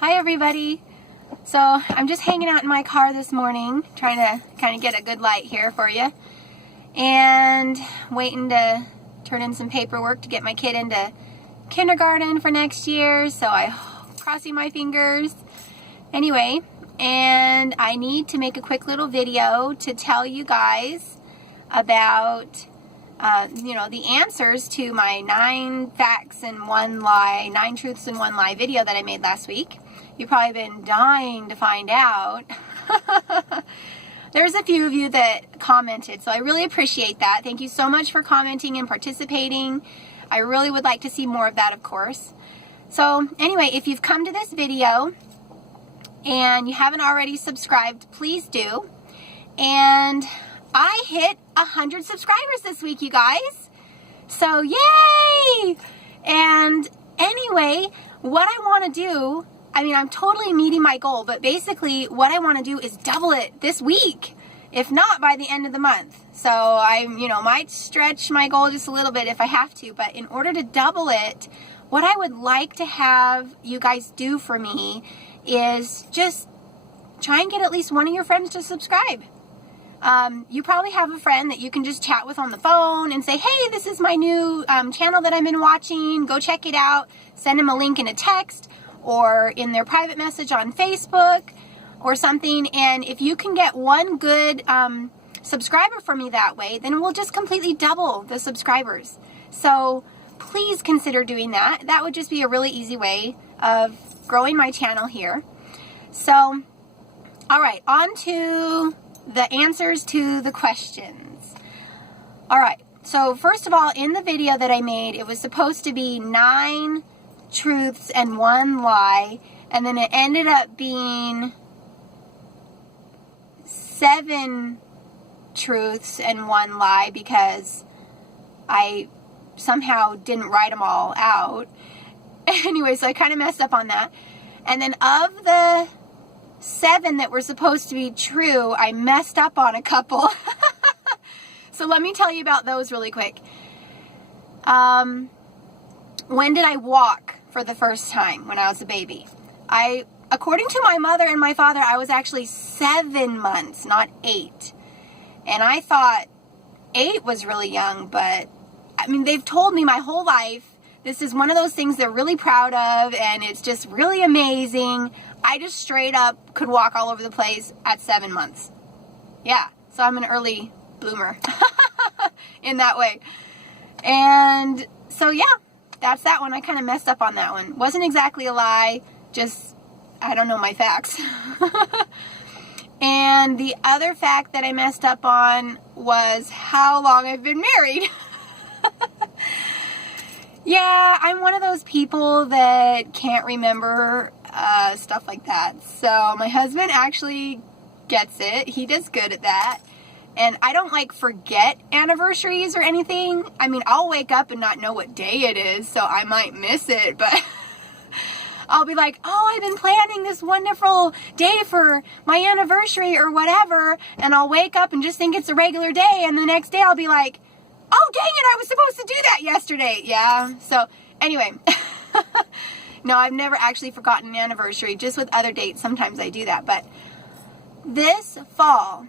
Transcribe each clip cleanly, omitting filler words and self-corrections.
Hi everybody. So I'm just hanging out in my car this morning, trying to kind of get a good light here for you, and waiting to turn in some paperwork to get my kid into kindergarten for next year, so I'm crossing my fingers. Anyway, and I need to make a quick little video to tell you guys about the answers to my 9 facts and 1 lie, 9 truths and 1 lie video that I made last week. You've probably been dying to find out. There's a few of you that commented, so I really appreciate that. Thank you so much for commenting and participating. I really would like to see more of that, of course. So anyway, if you've come to this video and you haven't already subscribed, please do. And I hit 100 subscribers this week, you guys. So yay! And anyway, what I want to do, I'm totally meeting my goal, but basically what I want to do is double it this week, if not by the end of the month. So I, might stretch my goal just a little bit if I have to, but in order to double it, what I would like to have you guys do for me is just try and get at least one of your friends to subscribe. You probably have a friend that you can just chat with on the phone and say, hey, this is my new channel that I've been watching. Go check it out. Send them a link in a text or in their private message on Facebook or something. And if you can get one good subscriber for me that way, then we'll just completely double the subscribers. So please consider doing that. That would just be a really easy way of growing my channel here. So, all right, on to the answers to the questions. All right, so first of all, in the video that I made, it was supposed to be 9 truths and 1 lie, and then it ended up being 7 truths and 1 lie because I somehow didn't write them all out. Anyway, so I kind of messed up on that. And then of the 7 that were supposed to be true, I messed up on a couple. So let me tell you about those really quick. When did I walk for the first time? When I was a baby. According to my mother and my father, I was actually 7 months, not 8. And I thought 8 was really young, but they've told me my whole life, this is one of those things they're really proud of, and it's just really amazing. I just straight up could walk all over the place at 7 months. Yeah, so I'm an early bloomer in that way. And so yeah, that's that one. I kind of messed up on that one. Wasn't exactly a lie, just I don't know my facts. And the other fact that I messed up on was how long I've been married. Yeah, I'm one of those people that can't remember stuff like that. So my husband actually gets it. He does good at that. And I don't forget anniversaries or anything. I'll wake up and not know what day it is, so I might miss it, but I'll be like, oh, I've been planning this wonderful day for my anniversary or whatever, and I'll wake up and just think it's a regular day, and the next day I'll be like, oh, dang it, I was supposed to do that yesterday. Yeah, so anyway, no, I've never actually forgotten an anniversary, just with other dates. Sometimes I do that, but this fall,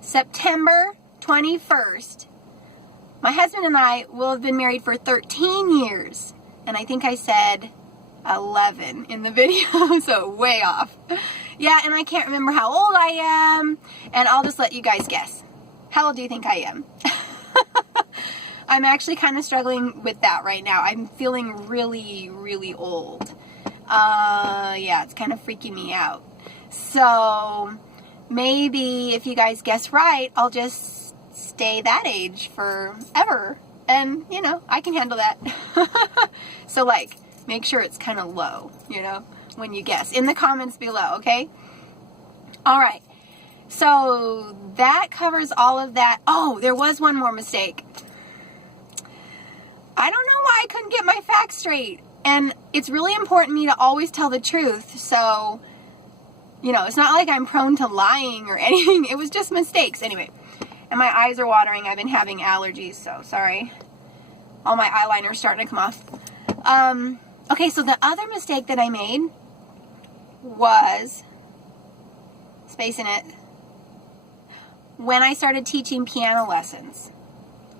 September 21st, my husband and I will have been married for 13 years, and I think I said 11 in the video, so way off. Yeah, and I can't remember how old I am, and I'll just let you guys guess. How old do you think I am? I'm actually kind of struggling with that right now. I'm feeling really, really old. Yeah, it's kind of freaking me out. So maybe if you guys guess right, I'll just stay that age forever. And, I can handle that. So, make sure it's kind of low, when you guess. In the comments below, okay? All right. So that covers all of that. Oh, there was one more mistake. I don't know why I couldn't get my facts straight. And it's really important to me to always tell the truth. So, it's not like I'm prone to lying or anything. It was just mistakes. Anyway, and my eyes are watering. I've been having allergies, so sorry. All my eyeliner's starting to come off. Okay, so the other mistake that I made was, spacing it, when I started teaching piano lessons.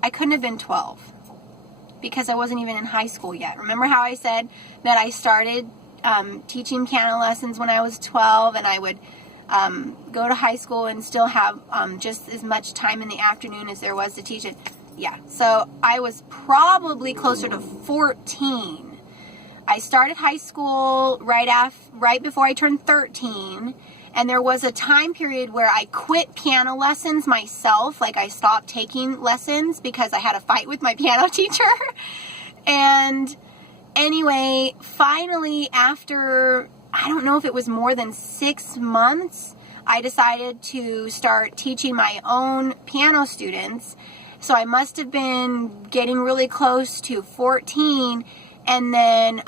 I couldn't have been 12 because I wasn't even in high school yet. Remember how I said that I started teaching piano lessons when I was 12, and I would go to high school and still have just as much time in the afternoon as there was to teach it. Yeah, so I was probably closer to 14. I started high school right before I turned 13, and there was a time period where I quit piano lessons myself. Like, I stopped taking lessons because I had a fight with my piano teacher. And anyway, finally, after, I don't know if it was more than 6 months, I decided to start teaching my own piano students. So I must have been getting really close to 14. And then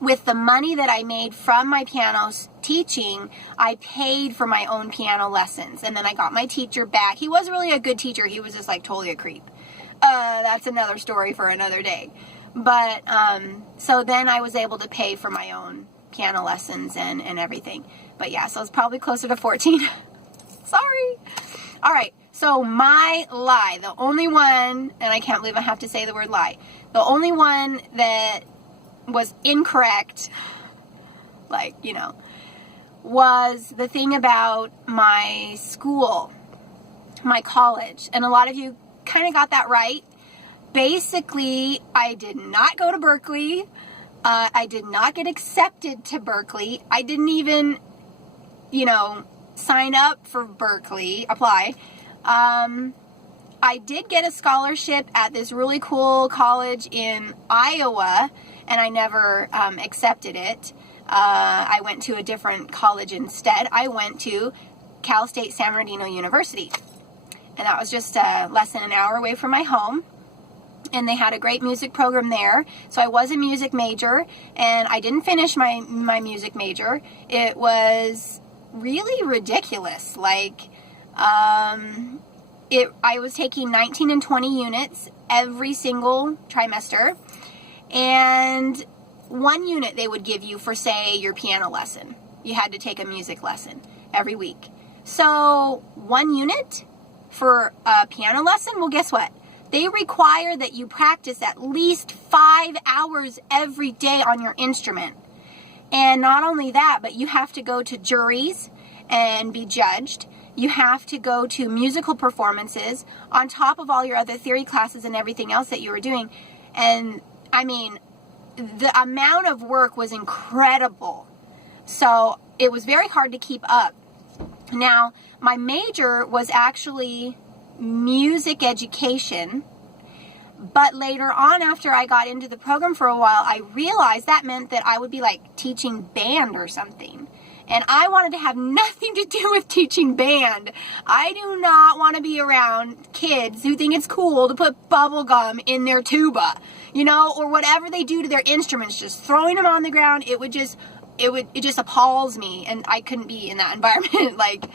with the money that I made from my piano teaching, I paid for my own piano lessons. And then I got my teacher back. He was really a good teacher. He was just like totally a creep. That's another story for another day. But so then I was able to pay for my own piano lessons and everything. But yeah, so it's probably closer to 14. Sorry. All right. So my lie, the only one, and I can't believe I have to say the word lie, the only one that was incorrect, like, you know, was the thing about my school, my college. And a lot of you kind of got that right. Basically, I did not go to Berkeley. I did not get accepted to Berkeley. I didn't even, you know, sign up for Berkeley, apply. I did get a scholarship at this really cool college in Iowa, and I never accepted it. I went to a different college instead. I went to Cal State San Bernardino University, and that was just less than an hour away from my home. And they had a great music program there. So I was a music major, and I didn't finish my music major. It was really ridiculous. Like, I was taking 19 and 20 units every single trimester, and 1 unit they would give you for, say, your piano lesson. You had to take a music lesson every week. So 1 unit for a piano lesson, well, guess what? They require that you practice at least 5 hours every day on your instrument. And not only that, but you have to go to juries and be judged. You have to go to musical performances on top of all your other theory classes and everything else that you were doing. And I mean, the amount of work was incredible. So it was very hard to keep up. Now, my major was actually music education, but later on, after I got into the program for a while, I realized that meant that I would be like teaching band or something. And I wanted to have nothing to do with teaching band. I do not want to be around kids who think it's cool to put bubble gum in their tuba, you know, or whatever they do to their instruments, just throwing them on the ground. It just appalls me, and I couldn't be in that environment. Like,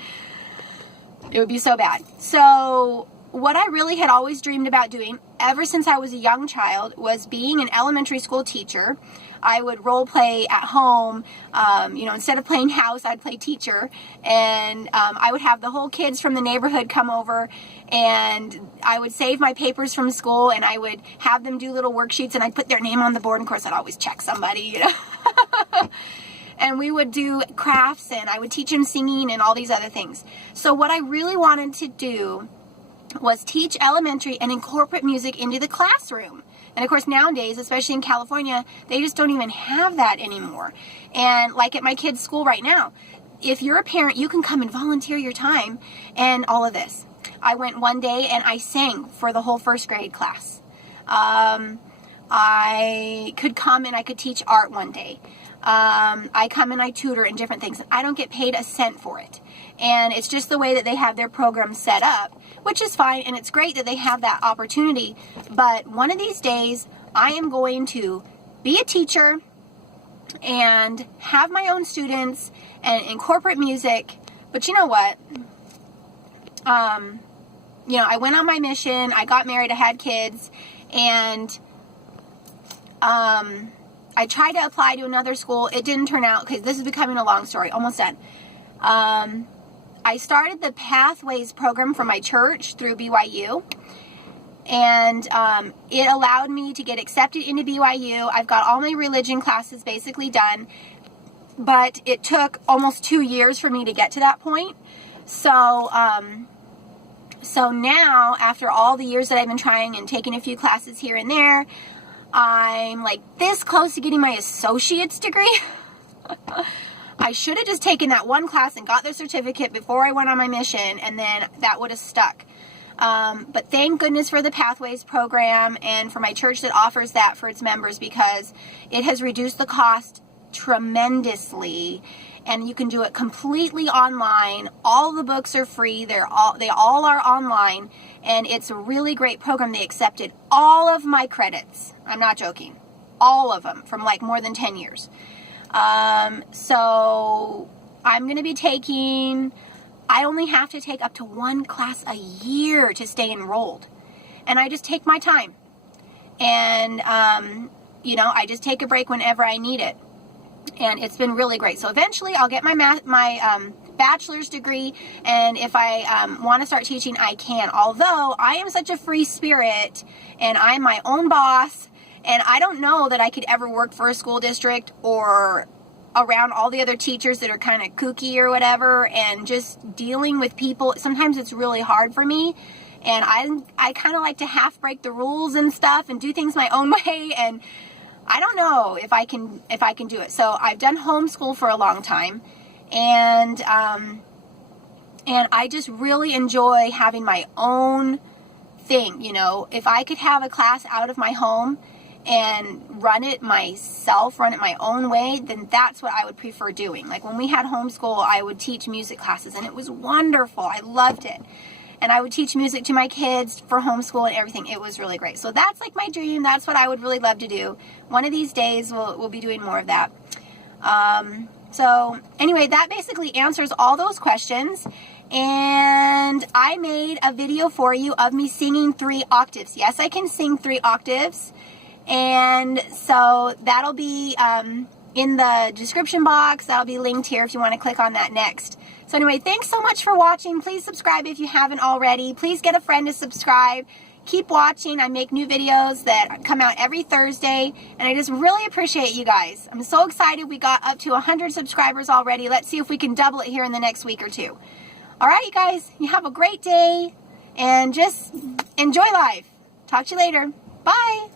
it would be so bad. So what I really had always dreamed about doing ever since I was a young child was being an elementary school teacher. I would role play at home. You know, instead of playing house, I'd play teacher. And I would have the whole kids from the neighborhood come over, and I would save my papers from school, and I would have them do little worksheets, and I'd put their name on the board. And of course, I'd always check somebody, you know. And we would do crafts, and I would teach them singing and all these other things. So what I really wanted to do was teach elementary and incorporate music into the classroom. And of course, nowadays, especially in California, they just don't even have that anymore. And like at my kids' school right now, if you're a parent, you can come and volunteer your time and all of this. I went one day and I sang for the whole first grade class. I could come and I could teach art one day. I come and I tutor in different things. I don't get paid a cent for it. And it's just the way that they have their program set up, which is fine, and it's great that they have that opportunity. But one of these days, I am going to be a teacher and have my own students and incorporate music. But you know what? You know, I went on my mission, I got married, I had kids, and I tried to apply to another school. It didn't turn out, because this is becoming a long story. Almost done. I started the Pathways program for my church through BYU. And it allowed me to get accepted into BYU. I've got all my religion classes basically done. But it took almost 2 years for me to get to that point. So, so now, after all the years that I've been trying and taking a few classes here and there, I'm like this close to getting my associate's degree. I should have just taken that one class and got the certificate before I went on my mission, and then that would have stuck. But thank goodness for the Pathways program and for my church that offers that for its members, because it has reduced the cost tremendously, and you can do it completely online. All the books are free. They all are online, and it's a really great program. They accepted all of my credits. I'm not joking. All of them from like more than 10 years. So I'm going to be taking, I only have to take up to 1 class a year to stay enrolled. And I just take my time. And, you know, I just take a break whenever I need it. And it's been really great. So eventually I'll get my bachelor's degree, and if I want to start teaching, I can. Although I am such a free spirit, and I'm my own boss, and I don't know that I could ever work for a school district or around all the other teachers that are kind of kooky or whatever, and just dealing with people. Sometimes it's really hard for me, and I kind of like to half break the rules and stuff and do things my own way, and I don't know if I can do it. So I've done homeschool for a long time, and I just really enjoy having my own thing. You know, if I could have a class out of my home and run it myself, run it my own way, then that's what I would prefer doing. Like when we had homeschool, I would teach music classes, and it was wonderful. I loved it. And I would teach music to my kids for homeschool and everything. It was really great. So that's like my dream. That's what I would really love to do. One of these days, we'll be doing more of that. So anyway, that basically answers all those questions. And I made a video for you of me singing 3 octaves. Yes, I can sing 3 octaves. And so that'll be in the description box. That'll be linked here if you want to click on that next. So anyway, thanks so much for watching. Please subscribe if you haven't already. Please get a friend to subscribe. Keep watching. I make new videos that come out every Thursday, and I just really appreciate you guys. I'm so excited. We got up to 100 subscribers already. Let's see if we can double it here in the next week or 2. All right, you guys, you have a great day, and just enjoy life. Talk to you later. Bye.